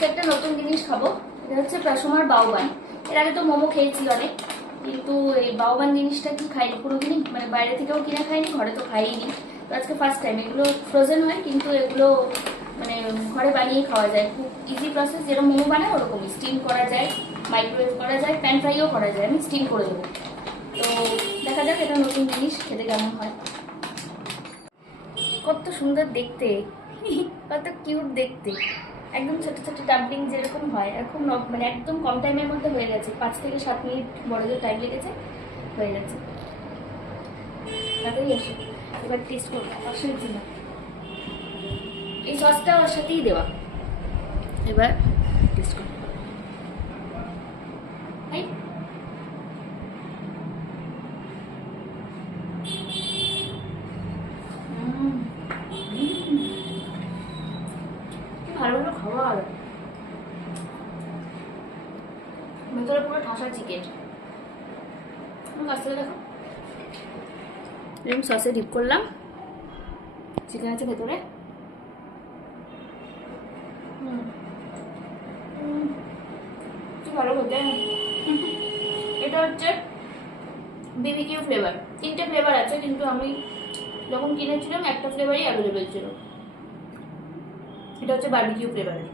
আজকে একটা নতুন জিনিস খাবো। এটা হচ্ছে পাসমোর বাউবান। এর আগে তো মোমো খেয়েছি অনেক, কিন্তু এই বাউবান জিনিসটা কি খাইনি কোনোদিনই, মানে বাইরে থেকেও কিনে খাইনি, ঘরে তো খাইনি। তো আজকে ফার্স্ট টাইম। এগুলো ফ্রোজেন হয়, কিন্তু এগুলো মানে ঘরে বানিয়ে খাওয়া যায়। খুব ইজি প্রসেস, যেরকম মোমো বানায় ওরকমই। স্টিম করা যায়, মাইক্রোওয়েভ করা যায়, প্যান ফ্রাইও করা যায়। আমি স্টিম করে দেবো। তো দেখা যাক এটা নতুন জিনিস খেতে কেমন হয়। কত সুন্দর দেখতে, কত কিউট দেখতে। একদম ছোট ছোট ডাম্পলিং যেরকম হয় এরকম, মানে একদম কম টাইমের মধ্যে হয়ে গেছে। 5 থেকে 7 মিনিট বড়দের টাইম লেগেছে, হয়ে গেছে। তাতেই আসে। এবার টেস্ট করবো। অসুবিধা না, এই সসটা ওর সাথেই দেওয়া। এবার টেস্ট করবো। ভালো ভালো খাবার, ভেতরে পুরো ঠাসা চিকেন। কাছ থেকে দেখো, এরকম সসে ডিপ করলাম, চিকেন আছে ভেতরে। কি ভালো খেতে। এটা হচ্ছে বিবিকিউ ফ্লেভার। 3টে ফ্লেভার আছে, কিন্তু আমি যখন কিনেছিলাম একটা ফ্লেভারই অ্যাভেলেবেল ছিল। এটা হচ্ছে বারবিকিউ ফ্লেভারের।